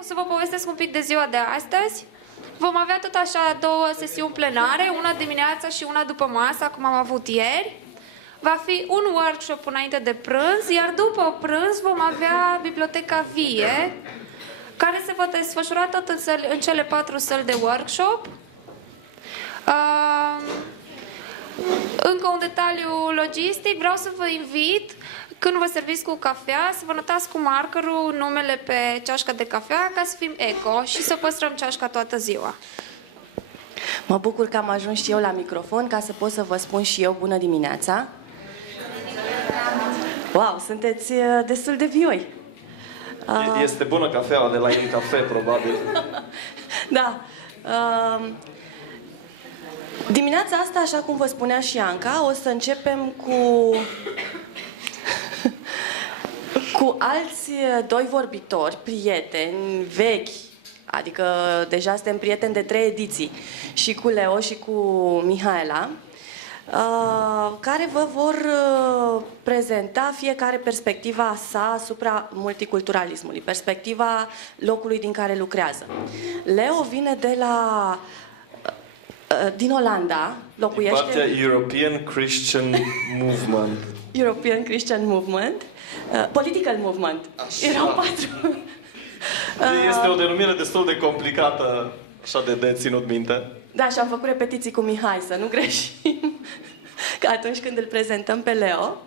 O să vă povestesc un pic de ziua de astăzi. Vom avea tot așa două sesiuni plenare, una dimineața și una după masă, cum am avut ieri. Va fi un workshop înainte de prânz, iar după prânz vom avea biblioteca vie, care se va desfășura tot în cele 4 săli de workshop. Încă un detaliu logistic, vreau să vă invit, când vă serviți cu cafea, să vă notați cu markerul numele pe ceașca de cafea, ca să fim eco și să păstrăm ceașca toată ziua. Mă bucur că am ajuns și eu la microfon, ca să pot să vă spun și eu bună dimineața. Wow, sunteți destul de vioi. Este bună cafeaua de la In Cafe, probabil. Da. Dimineața asta, așa cum vă spunea și Anca, o să începem cu alți doi vorbitori, prieteni, vechi, adică deja suntem prieteni de 3 ediții, și cu Leo și cu Mihaela, care vă vor prezenta fiecare perspectiva sa asupra multiculturalismului, perspectiva locului din care lucrează. Leo vine din Olanda, locuiește... Din partea European Christian Movement. European Christian Movement. Political Movement. Așa. Erau 4. Este o denumire destul de complicată, așa de ținut minte. Da, și am făcut repetiții cu Mihai, să nu greșim, că atunci când îl prezentăm pe Leo.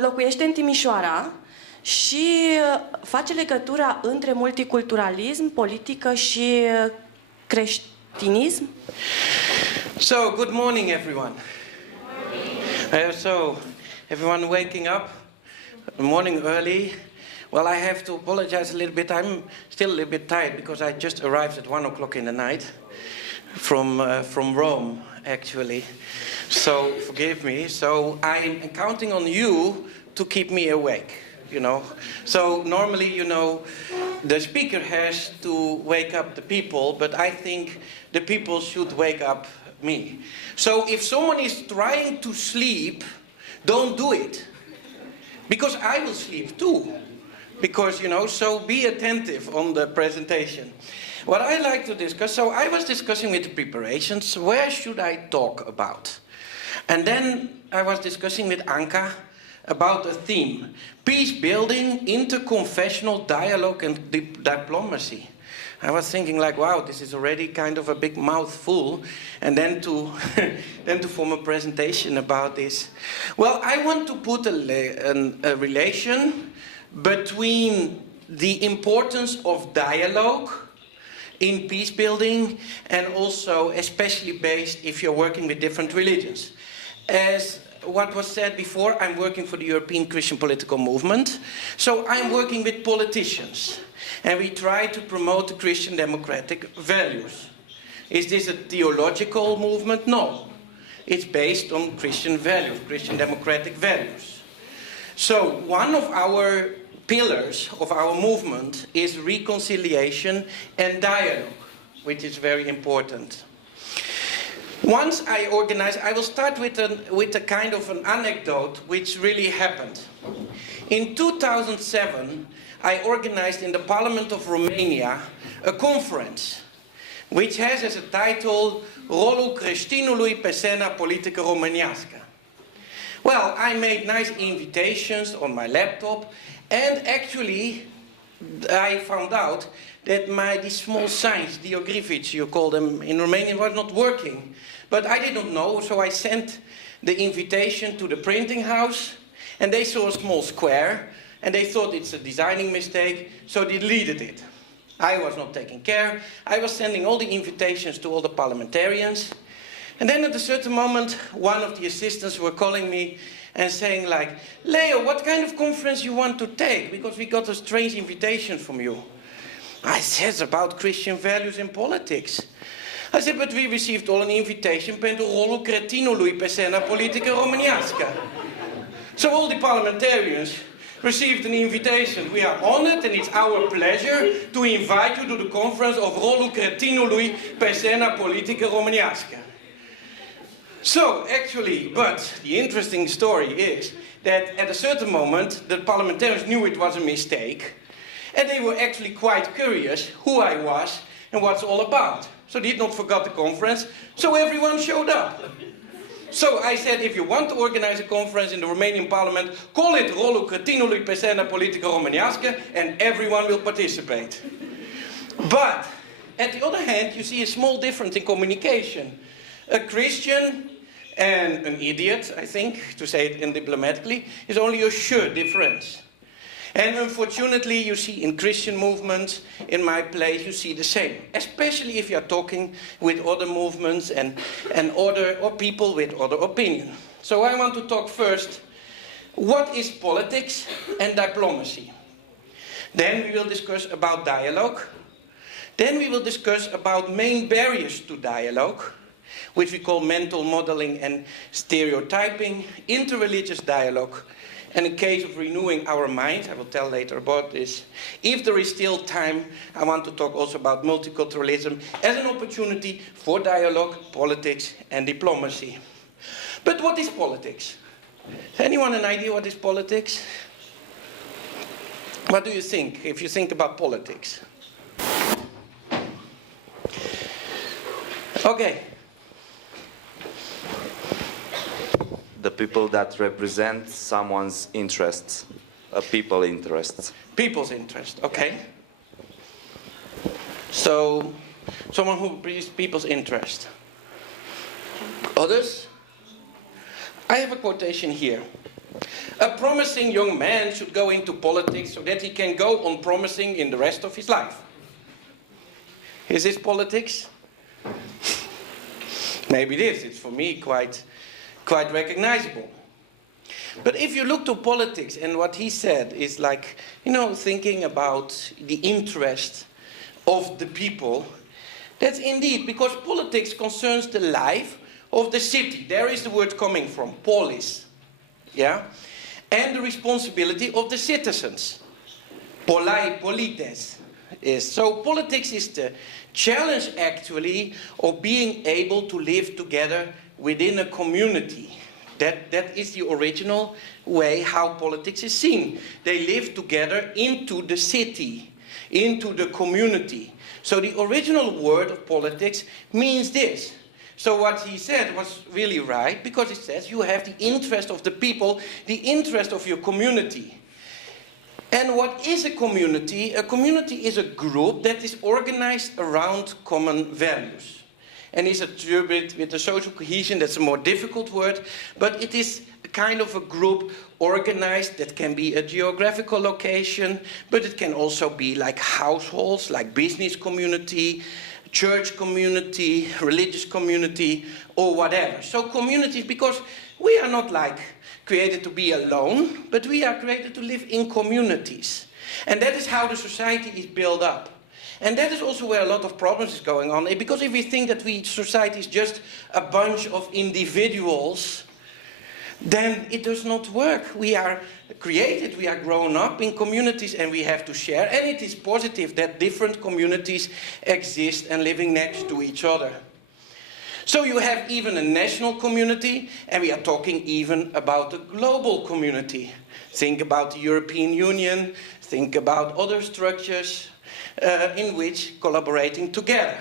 Locuiește în Timișoara și face legătura între multiculturalism, politică și creștinism. So, good morning, everyone. So, everyone waking up? Morning early? Well, I have to apologize a little bit. I'm still a little bit tired because I just arrived at 1 o'clock in the night from Rome, actually. So, forgive me. So, I'm counting on you to keep me awake, you know. So, normally, you know, the speaker has to wake up the people, but I think the people should wake up me. So, if someone is trying to sleep, don't do it. Because I will sleep too. Because, you know, so be attentive on the presentation. What I like to discuss, so I was discussing with the preparations, where should I talk about? And then I was discussing with Anka about a theme, peace building, interconfessional dialogue and diplomacy. I was thinking like, wow, this is already kind of a big mouthful, and then to form a presentation about this. Well, I want to put a relation between the importance of dialogue in peace building and also especially based if you're working with different religions. As what was said before, I'm working for the European Christian Political Movement, so I'm working with politicians. And we try to promote the Christian democratic values. Is this a theological movement? No. It's based on Christian values, Christian democratic values. So one of our pillars of our movement is reconciliation and dialogue, which is very important. Once I organize, I will start with a kind of an anecdote which really happened. In 2007, I organized in the Parliament of Romania a conference which has as a title Rolul creștinului pe scena politică românească. Well, I made nice invitations on my laptop, and actually I found out that these small signs, diogrifici you call them in Romanian, was not working. But I didn't know, so I sent the invitation to the printing house, and they saw a small square, and they thought it's a designing mistake, so they deleted it. I was not taking care. I was sending all the invitations to all the parliamentarians. And then at a certain moment, one of the assistants were calling me and saying like, Leo, what kind of conference you want to take? Because we got a strange invitation from you. I said, it's about Christian values in politics. I said, but we received all an invitation pentru rolul cretinului pe scena politică românească. So all the parliamentarians received an invitation. We are honored and it's our pleasure to invite you to the conference of rolul cretinului pe scena politică românească. So, actually, but the interesting story is that at a certain moment, the parliamentarians knew it was a mistake, And they were actually quite curious who I was and what's all about. So they did not forget the conference, so everyone showed up. So I said, if you want to organize a conference in the Romanian parliament, call it Rolul Cretinului pe scena politică românească, and everyone will participate. But, at the other hand, you see a small difference in communication. A Christian and an idiot, I think, to say it diplomatically, is only a sure difference. And unfortunately, you see in Christian movements, in my place, you see the same. Especially if you are talking with other movements and or people with other opinion. So I want to talk first, what is politics and diplomacy? Then we will discuss about dialogue. Then we will discuss about main barriers to dialogue, which we call mental modeling and stereotyping, interreligious dialogue, and in case of renewing our mind, I will tell later about this. If there is still time, I want to talk also about multiculturalism as an opportunity for dialogue, politics, and diplomacy. But what is politics? Has anyone an idea what is politics? What do you think if you think about politics? Okay. The people that represent someone's interests, people's interests. People's interest, okay. So, someone who brings people's interest. Others? I have a quotation here. A promising young man should go into politics so that he can go on promising in the rest of his life. Is this politics? Maybe it is. It's for me quite recognizable. But if you look to politics, and what he said is like, you know, thinking about the interest of the people, that's indeed because politics concerns the life of the city. There is the word coming from, polis, yeah? And the responsibility of the citizens. Polites is. So politics is the challenge actually of being able to live together within a community. That is the original way how politics is seen. They live together into the city, into the community. So the original word of politics means this. So what he said was really right, because it says you have the interest of the people, the interest of your community. And what is a community? A community is a group that is organized around common values. And is a little bit with the social cohesion, that's a more difficult word, but it is a kind of a group organized that can be a geographical location, but it can also be like households, like business community, church community, religious community, or whatever. So communities, because we are not like created to be alone, but we are created to live in communities. And that is how the society is built up. And that is also where a lot of problems is going on. Because if we think that society is just a bunch of individuals, then it does not work. We are created, we are grown up in communities, and we have to share. And it is positive that different communities exist and living next to each other. So you have even a national community, and we are talking even about a global community. Think about the European Union, think about other structures in which collaborating together.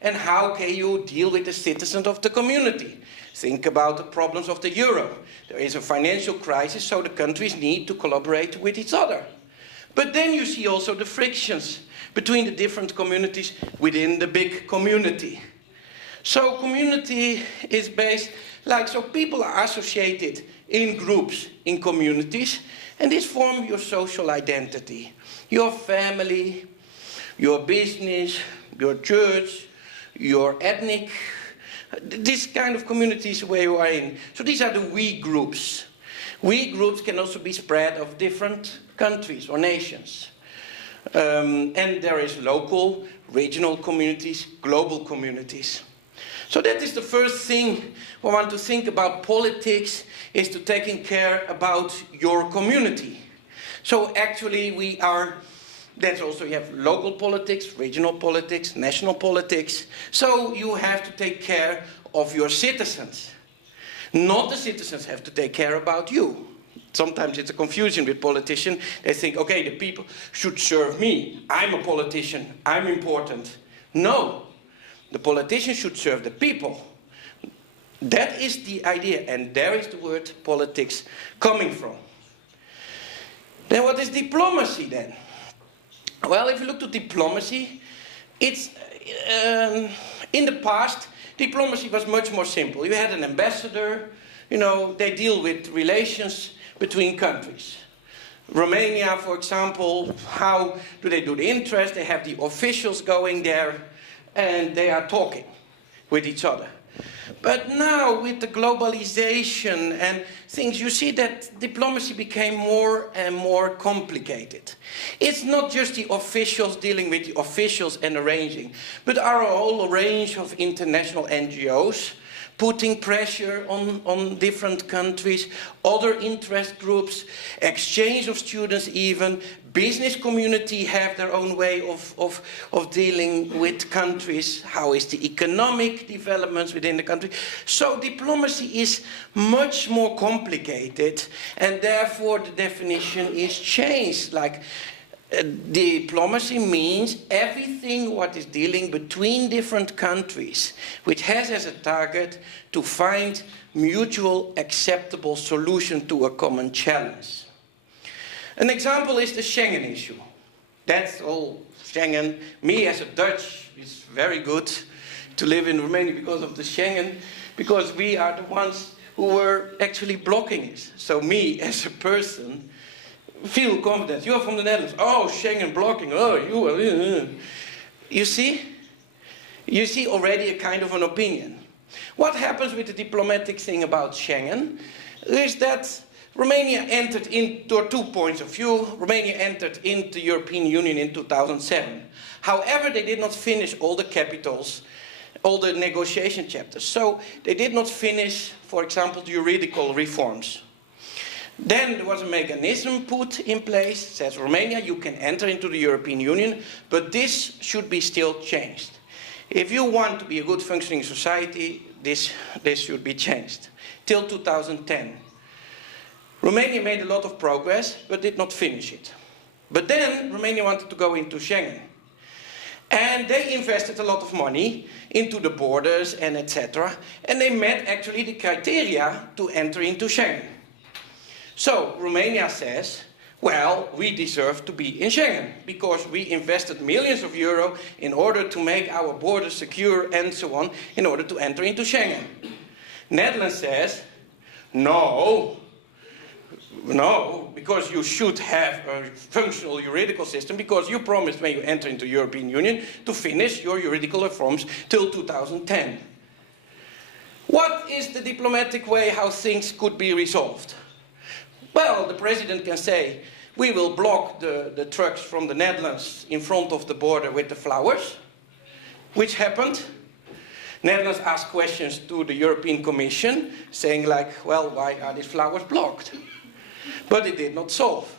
And how can you deal with the citizens of the community? Think about the problems of the euro. There is a financial crisis, so the countries need to collaborate with each other. But then you see also the frictions between the different communities within the big community. So community is based, so people are associated in groups, in communities, and this forms your social identity. Your family, your business, your church, your ethnic, this kind of communities where you are in. So these are the we groups. We groups can also be spread of different countries or nations. And there is local, regional communities, global communities. So that is the first thing we want to think about politics, is to taking care about your community. So actually we are, that's also, you have local politics, regional politics, national politics. So you have to take care of your citizens. Not the citizens have to take care about you. sometimes it's a confusion with politicians. They think, okay, the people should serve me. I'm a politician. I'm important. No, the politician should serve the people. That is the idea, and there is the word politics coming from. Then what is diplomacy then? Well, if you look to diplomacy, it's in the past, diplomacy was much more simple. You had an ambassador, you know, they deal with relations between countries. Romania, for example, how do they do the interest? They have the officials going there and they are talking with each other. But now with the globalization and things, you see that diplomacy became more and more complicated. It's not just the officials dealing with the officials and arranging, but our whole range of international NGOs putting pressure on different countries, other interest groups, exchange of students even, business community have their own way of dealing with countries, how is the economic developments within the country. So diplomacy is much more complicated and therefore the definition is changed. Like diplomacy means everything what is dealing between different countries, which has as a target to find mutual acceptable solution to a common challenge. An example is the Schengen issue. That's all Schengen. Me as a Dutch, it's very good to live in Romania because of the Schengen, because we are the ones who were actually blocking it. So me as a person feel confident. You are from the Netherlands. Oh, Schengen blocking. Oh, you are. You see? You see already a kind of an opinion. What happens with the diplomatic thing about Schengen is that Romania entered into 2 points of view. Romania entered into the European Union in 2007. However, they did not finish all the capitals, all the negotiation chapters. So they did not finish, for example, the juridical reforms. Then there was a mechanism put in place, says Romania, you can enter into the European Union, but this should be still changed. If you want to be a good functioning society, this should be changed. Till 2010. Romania made a lot of progress, but did not finish it. But then Romania wanted to go into Schengen. And they invested a lot of money into the borders and etc. And they met actually the criteria to enter into Schengen. So Romania says, well, we deserve to be in Schengen because we invested millions of euros in order to make our borders secure and so on, in order to enter into Schengen. Netherlands says, no, because you should have a functional juridical system because you promised when you enter into the European Union to finish your juridical reforms till 2010. What is the diplomatic way how things could be resolved? Well, the president can say, we will block the trucks from the Netherlands in front of the border with the flowers, which happened. Netherlands asked questions to the European Commission, saying like, well, why are these flowers blocked? But it did not solve.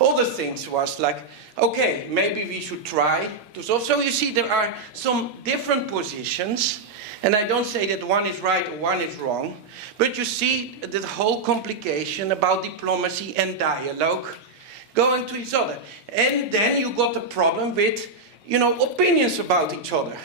Other things was like, okay, maybe we should try to solve. So you see, there are some different positions. And I don't say that one is right or one is wrong, but you see the whole complication about diplomacy and dialogue going to each other. And then you got a problem with, you know, opinions about each other.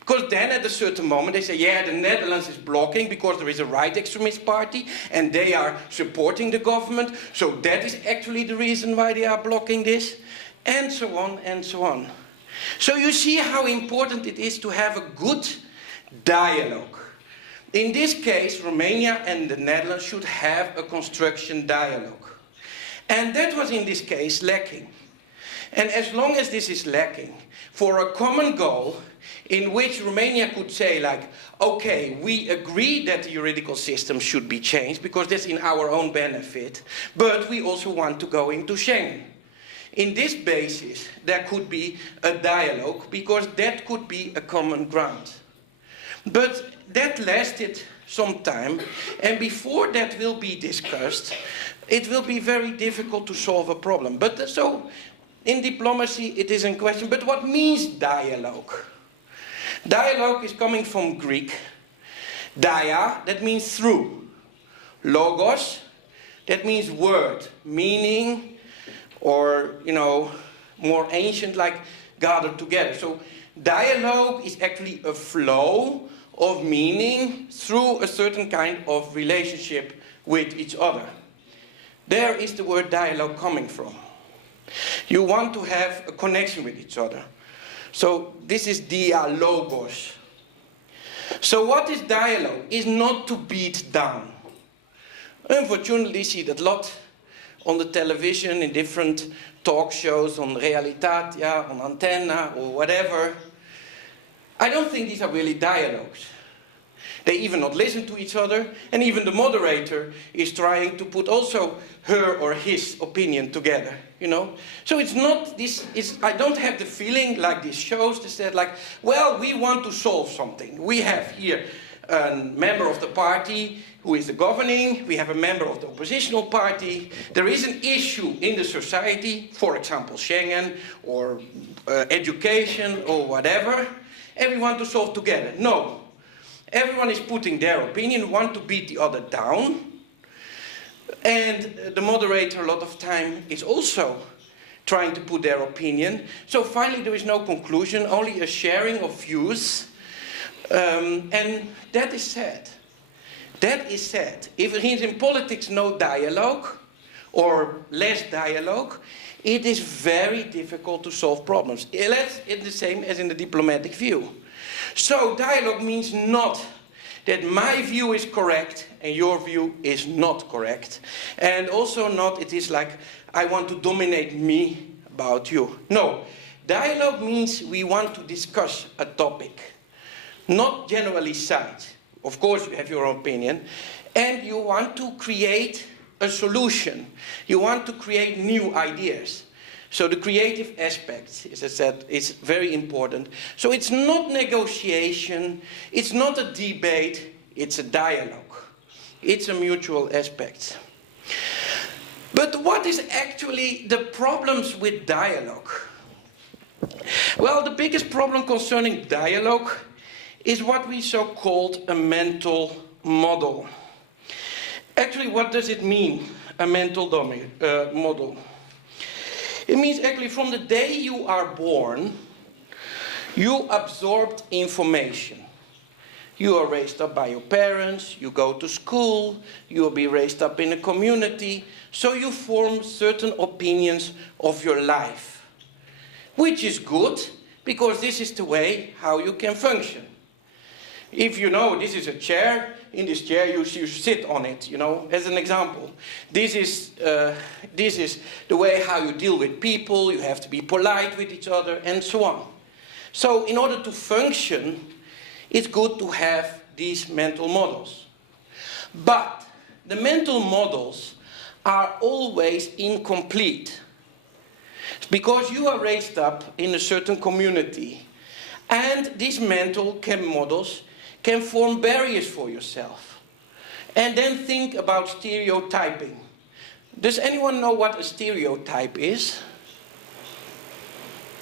Because then at a certain moment they say, yeah, the Netherlands is blocking because there is a right extremist party and they are supporting the government. So that is actually the reason why they are blocking this. And so on and so on. So you see how important it is to have a good dialogue. In this case, Romania and the Netherlands should have a construction dialogue. And that was in this case lacking. And as long as this is lacking, for a common goal in which Romania could say like, okay, we agree that the juridical system should be changed because that's in our own benefit, but we also want to go into Schengen. In this basis, there could be a dialogue because that could be a common ground. But that lasted some time, and before that will be discussed, it will be very difficult to solve a problem. But so, in diplomacy, it is in question. But what means dialogue? Dialogue is coming from Greek. Dia, that means through. Logos, that means word, meaning, or, you know, more ancient, like gathered together. So dialogue is actually a flow of meaning through a certain kind of relationship with each other. There is the word dialogue coming from. You want to have a connection with each other. So this is dialogos. So what is dialogue? Is not to beat down. Unfortunately, you see that a lot on the television, in different talk shows, on Realitatia, on Antenna, or whatever. I don't think these are really dialogues. They even not listen to each other, and even the moderator is trying to put also her or his opinion together, you know. So it's not this, I don't have the feeling like these shows that said like, well, we want to solve something. We have here a member of the party who is the governing, we have a member of the oppositional party, there is an issue in the society, for example, Schengen, or education, or whatever, and we want to solve together. No. Everyone is putting their opinion, want to beat the other down. And the moderator a lot of time is also trying to put their opinion. So finally there is no conclusion, only a sharing of views. And that is sad. That is sad. If there is in politics no dialogue, or less dialogue, it is very difficult to solve problems. It's the same as in the diplomatic view. So dialogue means not that my view is correct and your view is not correct. And also not it is like I want to dominate me about you. No, dialogue means we want to discuss a topic, not generally cite. Of course you have your opinion, and you want to create a solution. You want to create new ideas. So the creative aspect, as I said, is very important. So it's not negotiation, it's not a debate, it's a dialogue. It's a mutual aspect. But what is actually the problems with dialogue? Well, the biggest problem concerning dialogue is what we so-called a mental model. Actually, what does it mean, a mental model? It means actually from the day you are born, you absorbed information. You are raised up by your parents, you go to school, you will be raised up in a community, so you form certain opinions of your life. Which is good, because this is the way how you can function. If you know this is a chair, in this chair you sit on it, you know, as an example. This is the way how you deal with people, you have to be polite with each other, and so on. So in order to function, it's good to have these mental models. But the mental models are always incomplete. Because you are raised up in a certain community, and these mental models can form barriers for yourself. And then think about stereotyping. Does anyone know what a stereotype is?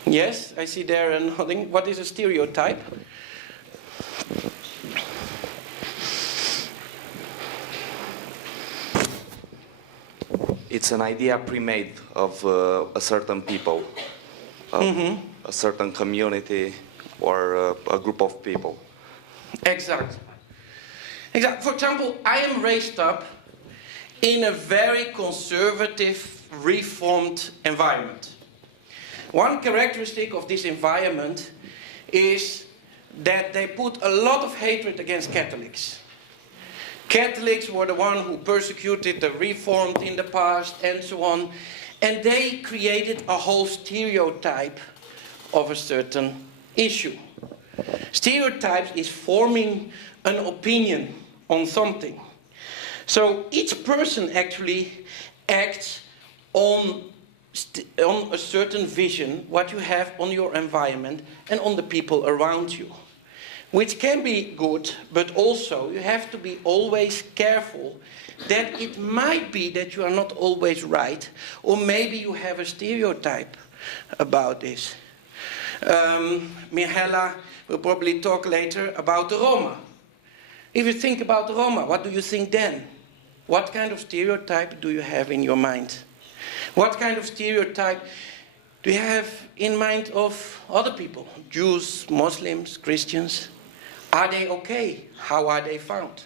Yes, I see there and nodding. What is a stereotype? It's an idea pre-made of a certain people, a certain community, or a group of people. Exactly. For example, I am raised up in a very conservative, reformed environment. One characteristic of this environment is that they put a lot of hatred against Catholics. Catholics were the one who persecuted the Reformed in the past and so on. And they created a whole stereotype of a certain issue. Stereotypes is forming an opinion on something. So each person actually acts on a certain vision, what you have on your environment and on the people around you. Which can be good, but also you have to be always careful that it might be that you are not always right, or maybe you have a stereotype about this. Mihaela will probably talk later about the Roma. If you think about the Roma, what do you think then? what kind of stereotype do you have in your mind? What kind of stereotype do you have in mind of other people? Jews, Muslims, Christians? Are they okay? How are they found?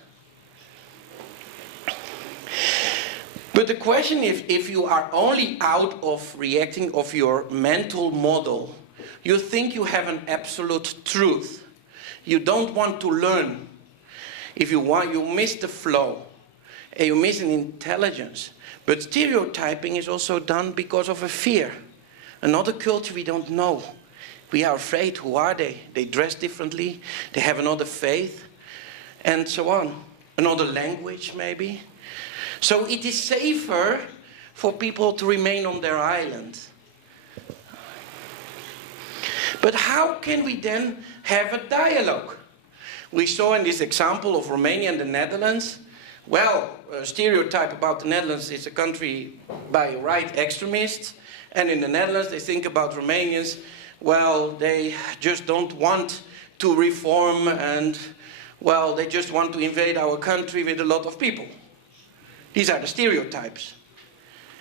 But the question is, if you are only out of reacting of your mental model, you think you have an absolute truth. You don't want to learn. If you want, you miss the flow. And you miss an intelligence. But stereotyping is also done because of a fear. Another culture we don't know. We are afraid. Who are they? They dress differently. They have another faith. And so on. Another language, maybe. So it is safer for people to remain on their island. But how can we then have a dialogue? We saw in this example of Romania and the Netherlands, well, a stereotype about the Netherlands is a country by right extremists, and in the Netherlands they think about Romanians, well, they just don't want to reform and, well, they just want to invade our country with a lot of people. These are the stereotypes.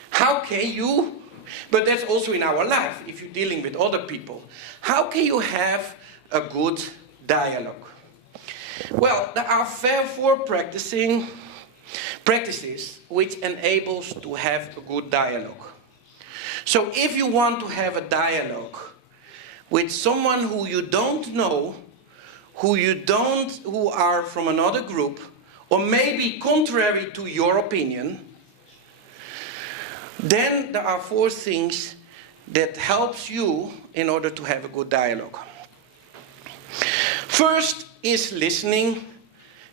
How can you, but that's also in our life, if you're dealing with other people, how can you have a good dialogue? Well, there are 4 practices which enables to have a good dialogue. So if you want to have a dialogue with someone who you don't know, who are from another group, or maybe contrary to your opinion, then there are 4 things that helps you in order to have a good dialogue. First is listening,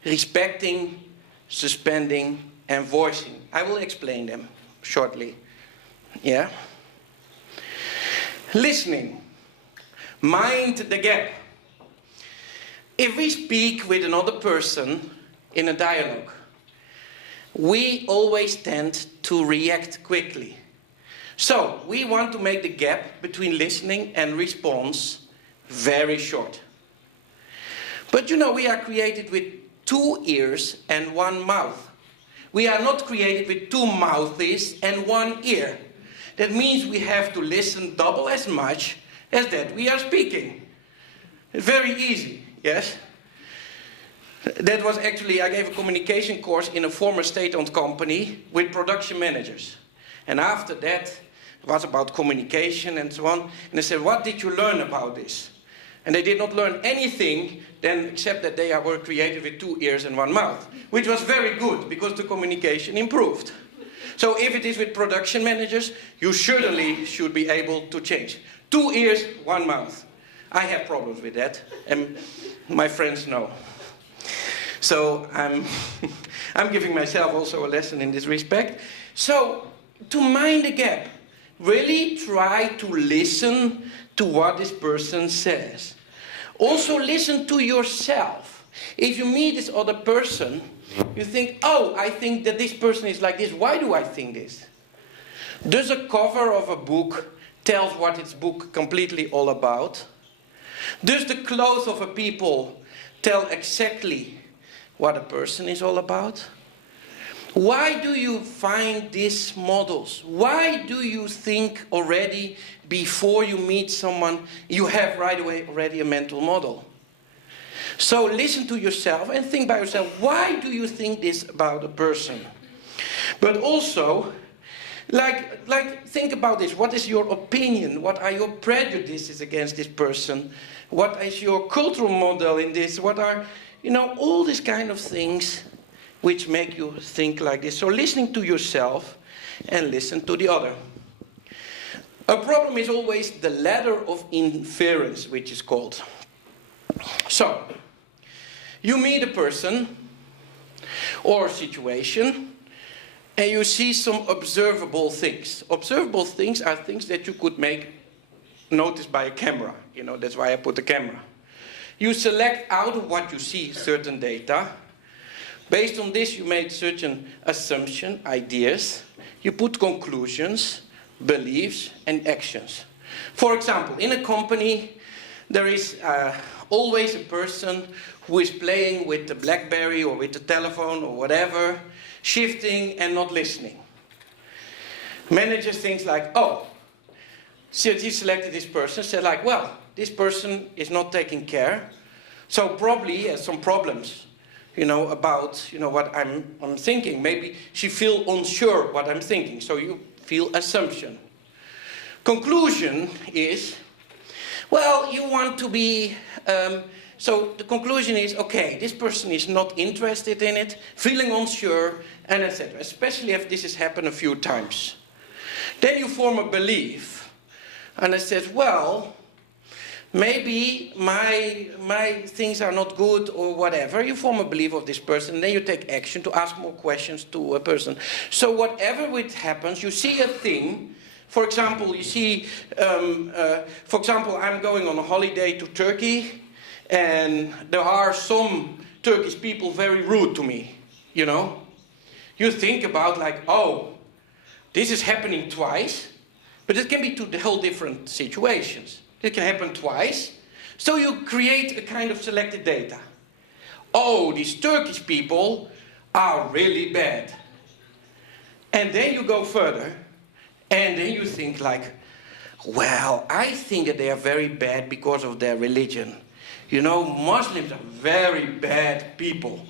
respecting, suspending, and voicing. I will explain them shortly. Yeah? Listening. Mind the gap. If we speak with another person in a dialogue, we always tend to react quickly. So, we want to make the gap between listening and response very short. But you know, we are created with 2 ears and 1 mouth. We are not created with 2 mouths and 1 ear. That means we have to listen double as much as that we are speaking. It's very easy, yes? That was actually, I gave a communication course in a former state-owned company with production managers. And after that, it was about communication and so on. And I said, what did you learn about this? And they did not learn anything then except that they were created with 2 ears and 1 mouth, which was very good because the communication improved. So if it is with production managers, you certainly should be able to change. 2 ears, 1 mouth. I have problems with that, and my friends know. So I'm giving myself also a lesson in this respect. So to mind the gap, really try to listen to what this person says. Also listen to yourself. If you meet this other person, you think, oh, I think that this person is like this. Why do I think this? Does a cover of a book tell what its book completely all about? Does the clothes of a people tell exactly what a person is all about? Why do you find these models? Why do you think already before you meet someone, you have right away already a mental model? So listen to yourself and think by yourself, why do you think this about a person? But also, like think about this. What is your opinion? What are your prejudices against this person? What is your cultural model in this? What are, all these kind of things which make you think like this. So listening to yourself and listen to the other. A problem is always the ladder of inference, which is called. So, you meet a person or a situation and you see some observable things. Observable things are things that you could make notice by a camera. That's why I put the camera. You select out of what you see certain data. Based on this, you made certain assumptions, ideas. You put conclusions, beliefs, and actions. For example, in a company, there is always a person who is playing with the BlackBerry or with the telephone or whatever, shifting and not listening. Managers think like, oh, so he selected this person, said like, well, this person is not taking care, so probably he has some problems, about, what I'm thinking. Maybe she feels unsure what I'm thinking, so you feel assumption. Conclusion is, well, you want to be, so the conclusion is, okay, this person is not interested in it, feeling unsure, and etc. Especially if this has happened a few times. Then you form a belief, and it says, well, maybe my things are not good or whatever. You form a belief of this person, and then you take action to ask more questions to a person. So whatever it happens, you see a thing. For example, you see, for example, I'm going on a holiday to Turkey, and there are some Turkish people very rude to me, You think about like, oh, this is happening twice, but it can be two whole different situations. It can happen twice, so you create a kind of selected data. Oh, these Turkish people are really bad. And then you go further, and then you think like, well, I think that they are very bad because of their religion. Muslims are very bad people.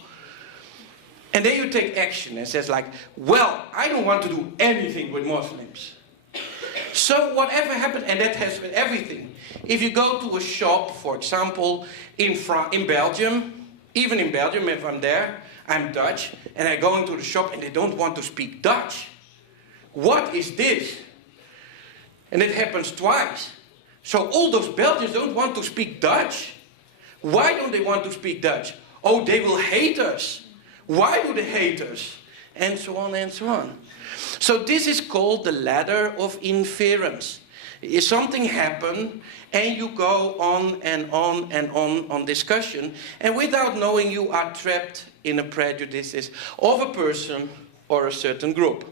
And then you take action and says like, well, I don't want to do anything with Muslims. So whatever happens, and that has with everything. If you go to a shop, for example, in Belgium, even in Belgium, if I'm there, I'm Dutch, and I go into the shop and they don't want to speak Dutch. What is this? And it happens twice. So all those Belgians don't want to speak Dutch. Why don't they want to speak Dutch? Oh, they will hate us. Why do they hate us? And so on and so on. So this is called the ladder of inference. If something happens and you go on and on and on discussion, and without knowing you are trapped in a prejudices of a person or a certain group.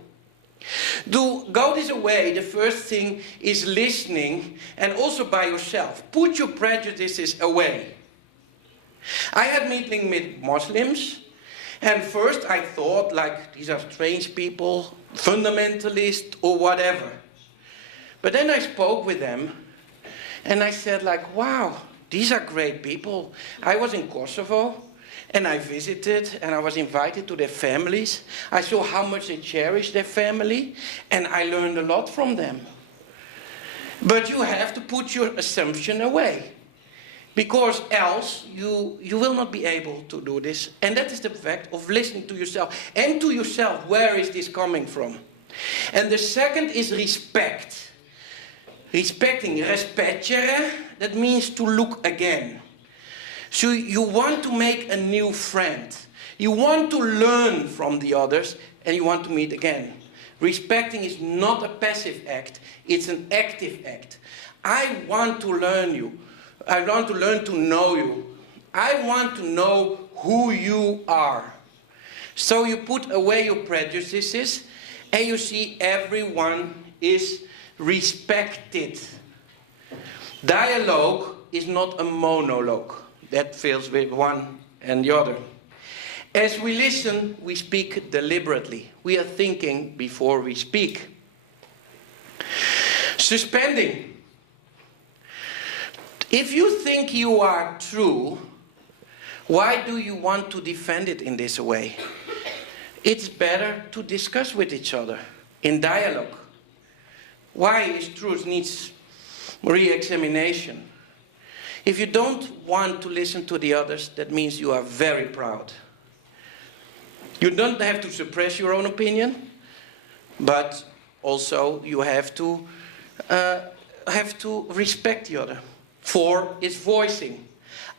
To go this away, the first thing is listening, and also by yourself. Put your prejudices away. I had meeting with Muslims, and first I thought like these are strange people, fundamentalist or whatever. But then I spoke with them, and I said like, wow, these are great people. I was in Kosovo, and I visited, and I was invited to their families. I saw how much they cherish their family, and I learned a lot from them. But you have to put your assumption away, because else you will not be able to do this. And that is the fact of listening to yourself. And to yourself, where is this coming from? And the second is respect. Respecting, respectere, that means to look again. So you want to make a new friend. You want to learn from the others, and you want to meet again. Respecting is not a passive act, it's an active act. I want to learn you. I want to learn to know you. I want to know who you are. So you put away your prejudices, and you see everyone is respected. Dialogue is not a monologue. That fills with one and the other. As we listen, we speak deliberately. We are thinking before we speak. Suspending. If you think you are true, why do you want to defend it in this way? It's better to discuss with each other in dialogue. Why is truth needs re-examination? If you don't want to listen to the others, that means you are very proud. You don't have to suppress your own opinion, but also you have to respect the other. 4 is voicing.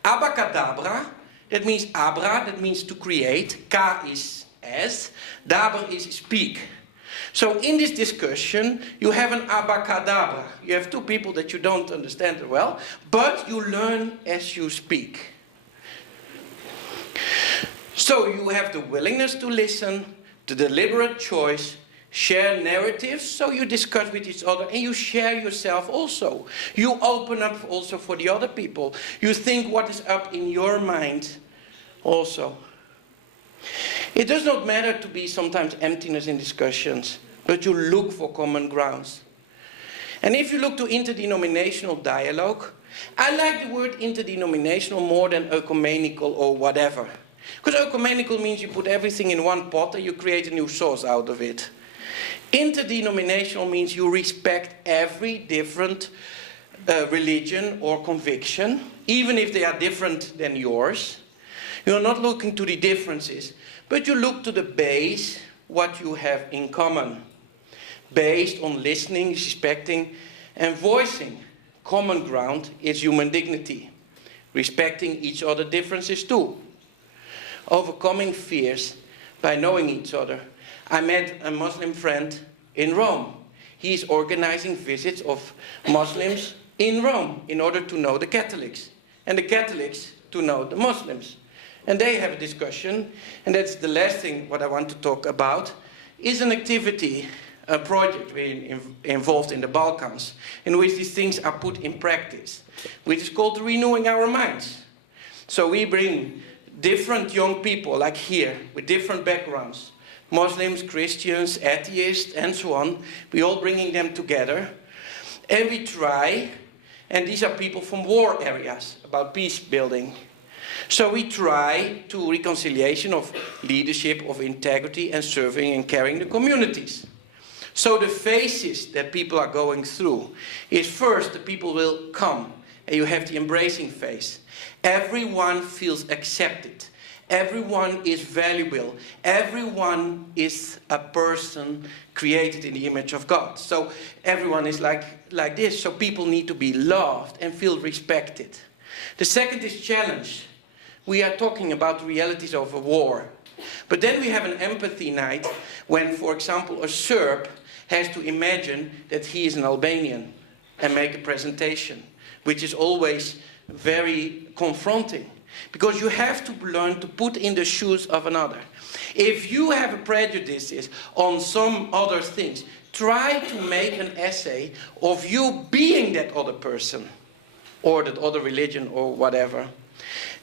Abacadabra, that means abra, that means to create. Ka is as, dabra is speak. So in this discussion, you have an abacadabra. You have two people that you don't understand well, but you learn as you speak. So you have the willingness to listen, the deliberate choice, share narratives, so you discuss with each other, and you share yourself also. You open up also for the other people. You think what is up in your mind also. It does not matter to be sometimes emptiness in discussions, but you look for common grounds. And if you look to interdenominational dialogue, I like the word interdenominational more than ecumenical or whatever. Because ecumenical means you put everything in one pot and you create a new sauce out of it. Interdenominational means you respect every different religion or conviction, even if they are different than yours. You're not looking to the differences, but you look to the base, what you have in common. Based on listening, respecting, and voicing. Common ground is human dignity. Respecting each other's differences too. Overcoming fears by knowing each other. I met a Muslim friend in Rome. He is organizing visits of Muslims in Rome in order to know the Catholics. And the Catholics to know the Muslims. And they have a discussion, and that's the last thing what I want to talk about, is an activity, a project we're involved in the Balkans, in which these things are put in practice, which is called renewing our minds. So we bring different young people, like here, with different backgrounds, Muslims, Christians, atheists, and so on. We all bringing them together, and we try, and these are people from war areas, about peace building. So we try to reconciliation of leadership, of integrity, and serving and caring the communities. So the phases that people are going through is first the people will come and you have the embracing phase. Everyone feels accepted. Everyone is valuable. Everyone is a person created in the image of God. So everyone is like this. So people need to be loved and feel respected. The second is challenge. We are talking about the realities of a war. But then we have an empathy night when, for example, a Serb has to imagine that he is an Albanian and make a presentation, which is always very confronting. Because you have to learn to put in the shoes of another. If you have a prejudice on some other things, try to make an essay of you being that other person, or that other religion, or whatever.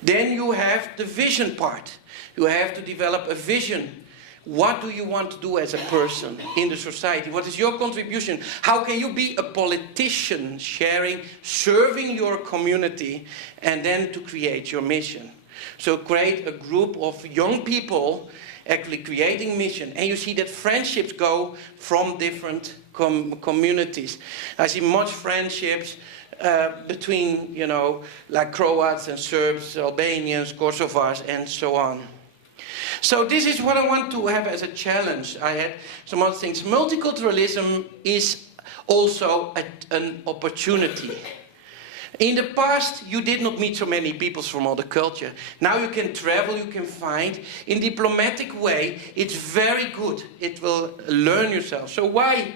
Then you have the vision part. You have to develop a vision. What do you want to do as a person in the society? What is your contribution? How can you be a politician sharing, serving your community, and then to create your mission? So create a group of young people actually creating mission. And you see that friendships go from different communities. I see much friendships between, you know, like Croats and Serbs, Albanians, Kosovars, and so on. So this is what I want to have as a challenge. I had some other things. Multiculturalism is also an opportunity. In the past, you did not meet so many people from other culture. Now you can travel, you can find. In diplomatic way, it's very good. It will learn yourself. So why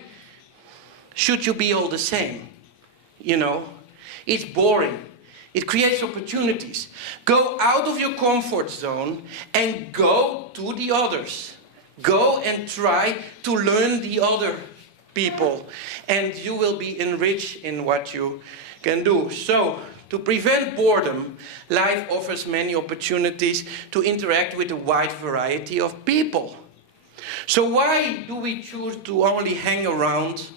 should you be all the same? You know, it's boring. It creates opportunities. Go out of your comfort zone and go to the others. Go and try to learn the other people. And you will be enriched in what you can do. So, to prevent boredom, life offers many opportunities to interact with a wide variety of people. So why do we choose to only hang around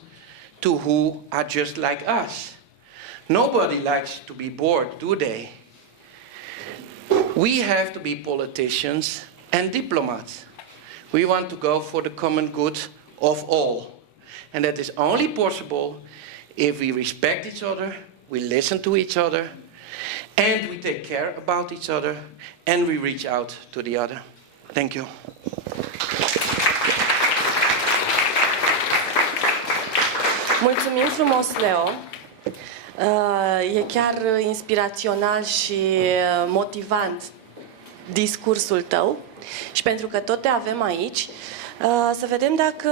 to who are just like us? Nobody likes to be bored, do they? We have to be politicians and diplomats. We want to go for the common good of all. And that is only possible if we respect each other, we listen to each other, and we take care about each other, and we reach out to the other. Thank you. Mulțumim frumos, Leo. E chiar inspirațional și motivant discursul tău și pentru că tot te avem aici, să vedem dacă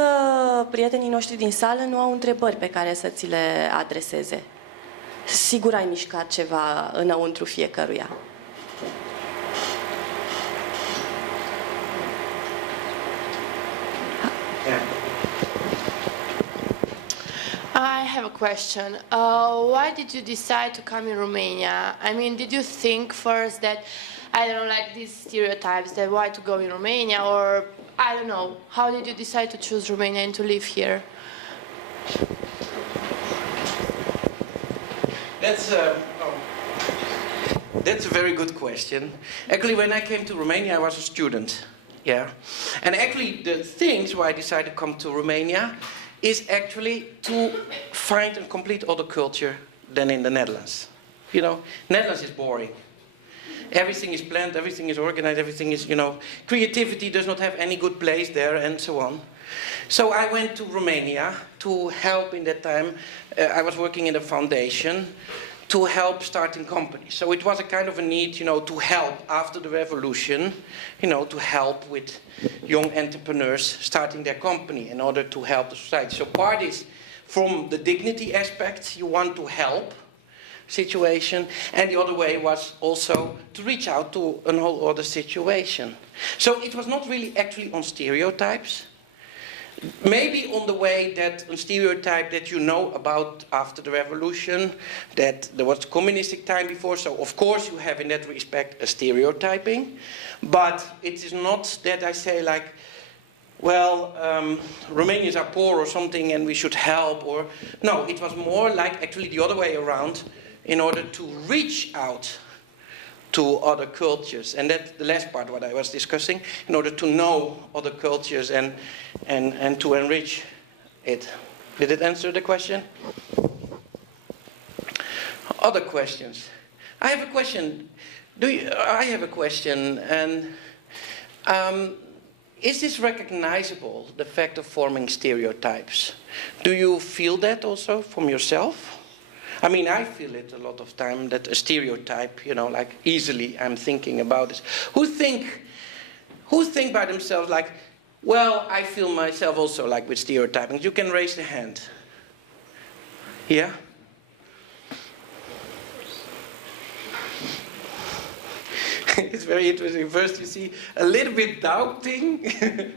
prietenii noștri din sală nu au întrebări pe care să ți le adreseze. Sigur ai mișcat ceva înăuntru fiecăruia. I have a question. Why did you decide to come in Romania? I mean, did you think first that, I don't know, like these stereotypes, that why to go in Romania, or I don't know, how did you decide to choose Romania and to live here? That's a very good question. Actually, when I came to Romania, I was a student. Yeah. And actually, the things why I decided to come to Romania is actually to find a complete other culture than in the Netherlands. You know, Netherlands is boring. Everything is planned, everything is organized, everything is, you know, creativity does not have any good place there, and so on. So I went to Romania to help in that time. I was working in a foundation to help starting companies. So it was a kind of a need, you know, to help after the revolution, you know, to help with young entrepreneurs starting their company in order to help the society. So part is from the dignity aspect, you want to help situation, and the other way was also to reach out to a whole other situation. So it was not really actually on stereotypes. Maybe on the way that a stereotype that you know about after the revolution, that there was communistic time before, so of course you have in that respect a stereotyping, but it is not that I say like, well, Romanians are poor or something and we should help, or no, it was more like actually the other way around, in order to reach out to other cultures. And that's the last part what I was discussing, in order to know other cultures and to enrich it. Did it answer the question? Other questions? I have a question. I have a question, and is this recognizable, the fact of forming stereotypes? Do you feel that also from yourself? I mean, I feel it a lot of time, that a stereotype, you know, like easily I'm thinking about this. Who think by themselves like, well, I feel myself also like with stereotyping? You can raise the hand. Yeah? It's very interesting. First you see a little bit doubting. I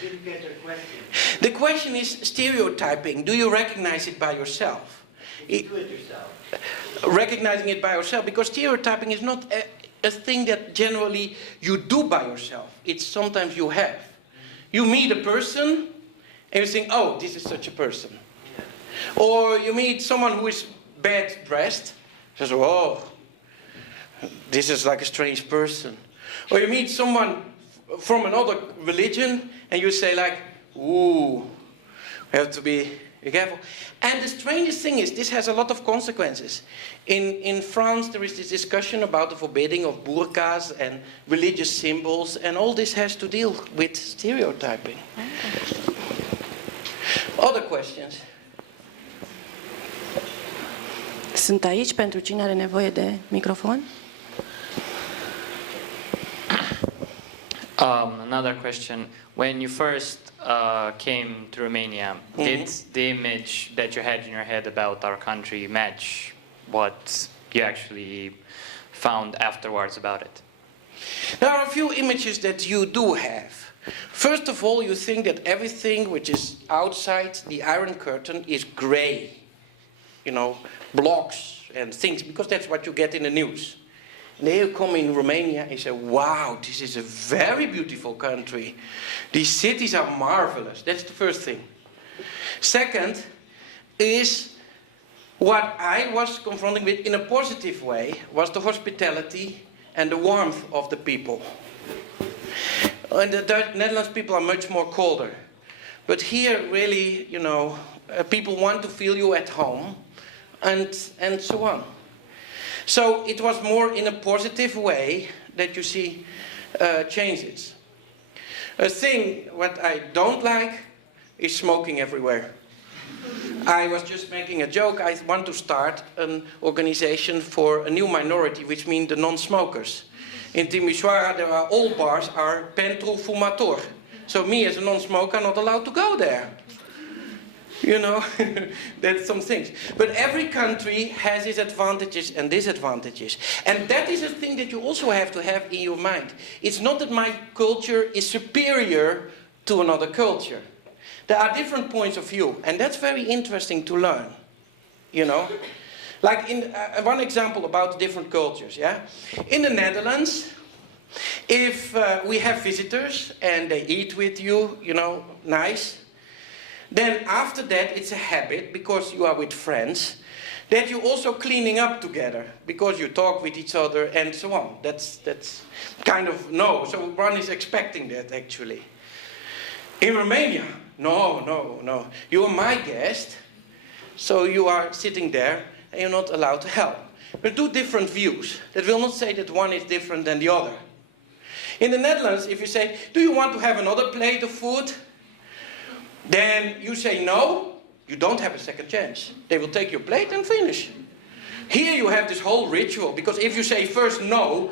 didn't get your question. The question is stereotyping. Do you recognize it by yourself? You do it yourself. Recognizing it by yourself, because stereotyping is not a thing that generally you do by yourself. It's sometimes you have. You meet a person and you think, oh, this is such a person. Yeah. Or you meet someone who is bad dressed, says, oh, this is like a strange person. Or you meet someone from another religion and you say like, ooh, we have to be careful. And the strangest thing is, this has a lot of consequences. In France, there is this discussion about the forbidding of burqas and religious symbols, and all this has to deal with stereotyping. Other questions? Sunt aici pentru cine are nevoie de microfon. Another question. When you first came to Romania, did the image that you had in your head about our country match what you actually found afterwards about it? There are a few images that you do have. First of all, you think that everything which is outside the Iron Curtain is grey. You know, blocks and things, because that's what you get in the news. And then you come in Romania and say, wow, this is a very beautiful country. These cities are marvelous. That's the first thing. Second is what I was confronting with in a positive way was the hospitality and the warmth of the people. And the Netherlands people are much more colder. But here really, you know, people want to feel you at home and so on. So it was more in a positive way that you see changes. A thing what I don't like is smoking everywhere. I was just making a joke. I want to start an organization for a new minority, which means the non-smokers. In Timișoara, there are all bars are pentru fumator. So me as a non-smoker, I'm not allowed to go there. You know, that's some things. But every country has its advantages and disadvantages. And that is a thing that you also have to have in your mind. It's not that my culture is superior to another culture. There are different points of view, and that's very interesting to learn, you know. Like in one example about different cultures, yeah? In the Netherlands, if we have visitors and they eat with you, you know, nice, then after that it's a habit, because you are with friends, that you're also cleaning up together, because you talk with each other and so on. That's kind of so one is expecting that actually. In Romania, no. You are my guest, so you are sitting there and you're not allowed to help. But two different views. That will not say that one is different than the other. In the Netherlands, if you say, do you want to have another plate of food? Then you say no, you don't have a second chance. They will take your plate and finish. Here you have this whole ritual, because if you say first no,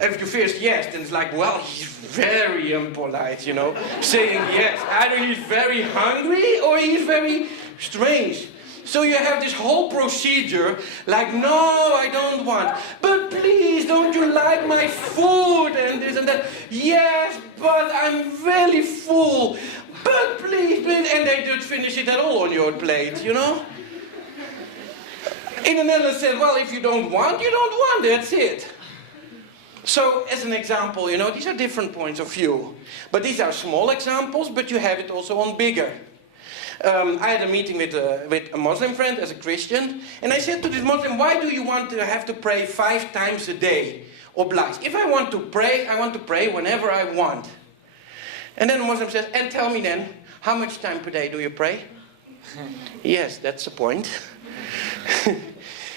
if you first yes, then it's like, well, he's very impolite, you know, saying yes. Either he's very hungry or he's very strange. So you have this whole procedure, like, no, I don't want. But please, don't you like my food and this and that? Yes, but I'm really full. But please, and they don't finish it at all on your plate, you know? In the Netherlands said, well, if you don't want, you don't want, that's it. So, as an example, you know, these are different points of view. But these are small examples, but you have it also on bigger. I had a meeting with a Muslim friend as a Christian, and I said to this Muslim, why do you want to have to pray 5 times a day? Obliged. If I want to pray whenever I want. And then the Muslim says, and tell me then, how much time per day do you pray? Yes, that's the point.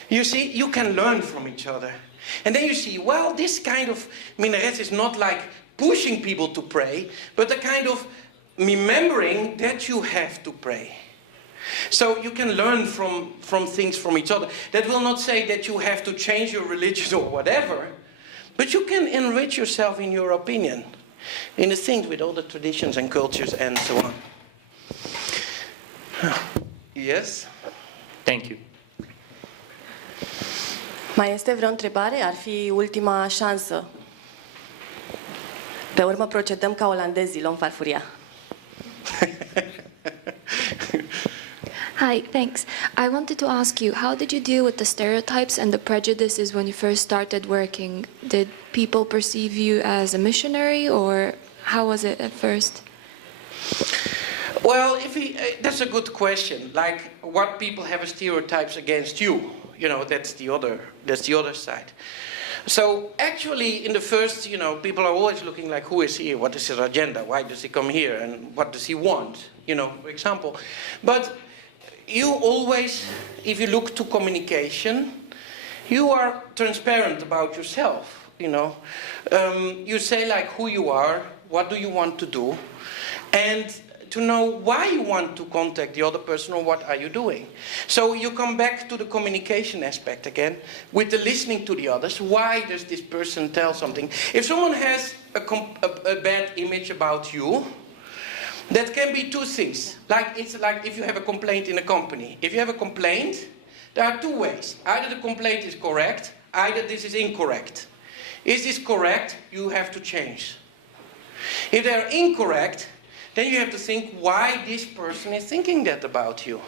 You see, you can learn from each other. And then you see, well, this kind of minaret is not like pushing people to pray, but a kind of remembering that you have to pray. So you can learn from things from each other. That will not say that you have to change your religion or whatever, but you can enrich yourself in your opinion, in the things with all the traditions and cultures and so on. Yes? Thank you. Mai este vreo întrebare? Ar fi ultima șansă. Pe urmă procedăm ca olandezii, luăm farfuria. Hi, thanks. I wanted to ask you, how did you deal with the stereotypes and the prejudices when you first started working? Did people perceive you as a missionary, or how was it at first? Well, that's a good question. Like, what people have as stereotypes against you? You know, that's the other side. So actually, in the first, you know, people are always looking like, who is he? What is his agenda? Why does he come here? And what does he want? You know, for example. But you always, if you look to communication, you are transparent about yourself, you know. You say like who you are, what do you want to do, and to know why you want to contact the other person or what are you doing. So you come back to the communication aspect again, with the listening to the others. Why does this person tell something? If someone has a bad image about you, that can be two things. It's like if you have a complaint in a company. If you have a complaint, there are two ways. Either the complaint is correct, either this is incorrect. Is this correct? You have to change. If they are incorrect, then you have to think why this person is thinking that about you.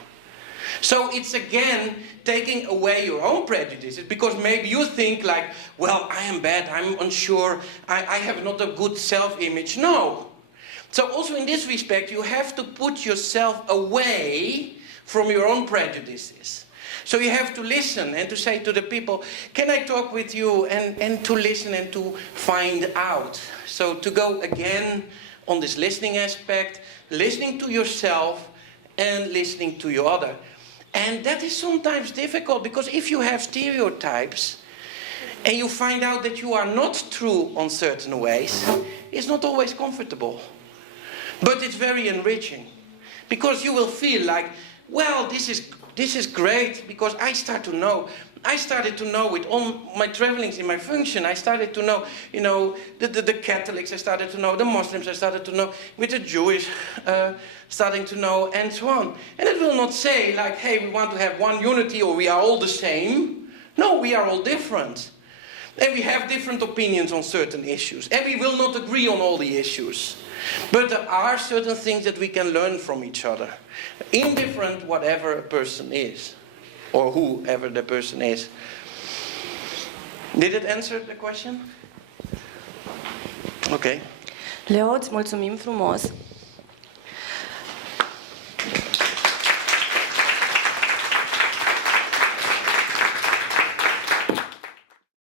So it's again taking away your own prejudices, because maybe you think like, well, I am bad, I'm unsure, I have not a good self-image. No. So also in this respect, you have to put yourself away from your own prejudices. So you have to listen and to say to the people, can I talk with you? And to listen and to find out. So to go again on this listening aspect, listening to yourself and listening to your other. And that is sometimes difficult, because if you have stereotypes and you find out that you are not true on certain ways, it's not always comfortable. But it's very enriching, because you will feel like, well, this is great, because I started to know with all my travelings in my function, I started to know, you know, the Catholics, I started to know, the Muslims, I started to know, with the Jewish, starting to know, and so on. And it will not say like, hey, we want to have one unity, or we are all the same. No, we are all different. And we have different opinions on certain issues. And we will not agree on all the issues. But there are certain things that we can learn from each other, indifferent whatever a person is, or whoever the person is. Did it answer the question? Okay. Leo, îți mulțumim frumos.